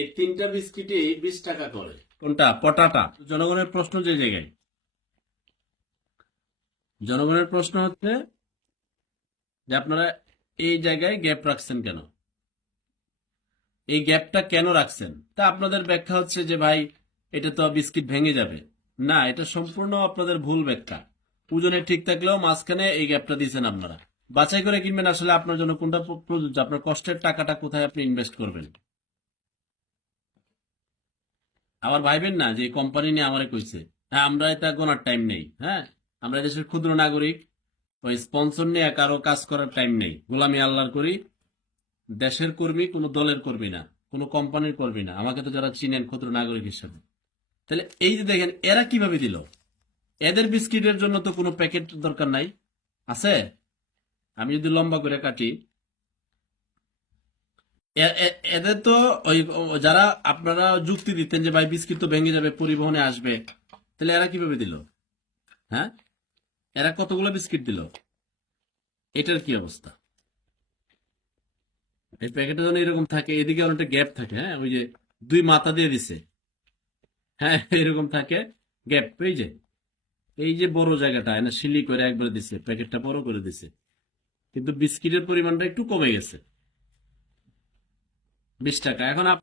এই 3টা বিস্কিটই 20 টাকা করে। কোনটা? পটাটা। জনগণের প্রশ্ন যে জায়গায়, জনগণের প্রশ্ন হচ্ছে যে আপনারা এই জায়গায় গ্যাপ রাখছেন কেন, এই গ্যাপটা কেন রাখছেন? তা আপনাদের ব্যাখ্যা হচ্ছে যে ভাই এটা তো বিস্কিট ভেঙে যাবে। না, এটা সম্পূর্ণ আপনাদের ভুল ব্যাখ্যা। ওজনে ঠিক থাকলেও মাঝখানে এই গ্যাপটা দিয়েছেন আপনারা। বাছাই করে কিনবেন আসলে আপনার জন্য কোনটা প্রযোজ্য, আপনার কষ্টের টাকাটা কোথায় আপনি ইনভেস্ট করবেন। আবার ভাইবেন না যে কোম্পানি নিয়ে আমারে কইছে। হ্যাঁ, আমরা এটা গোনার টাইম নেই। হ্যাঁ, আমরা দেশের ক্ষুদ্র নাগরিক, ওই স্পন্সর নিয়ে কারো কাজ করার টাইম নেই। গোলামি আল্লাহর করি, দেশের কর্মী, কোনো দলের কর্মী না, কোনো কোম্পানির কর্মী না। আমাকে তো যারা চিনেন ক্ষুদ্র নাগরিক হিসেবে। তাহলে এই যে দেখেন এরা কিভাবে দিল, এদের বিস্কিটের জন্য তো কোনো প্যাকেট দরকার নাই, আছে? আমি যদি লম্বা করে কাটি, এদের তো ওই যারা আপনারা যুক্তি দিতেন যে ভাই বিস্কিট তো ভেঙে যাবে, পরিবহনে আসবে, তাহলে এরা কিভাবে দিল? হ্যাঁ, এরা কতগুলো বিস্কিট দিল? এটার কি অবস্থা? এই প্যাকেটে যেন এরকম থাকে, এদিকে অনেকটা গ্যাপ থাকে। হ্যাঁ, ওই যে দুই মাথা দিয়ে দিছে। হ্যাঁ, এরকম থাকে গ্যাপ। এই যে বড় জায়গাটা এনে সিলি করে একবারে দিছে, প্যাকেটটা বড় করে দিছে, কিন্তু বিস্কিটের পরিমাণটা একটু কমে গেছে। 20 টাকা। এখন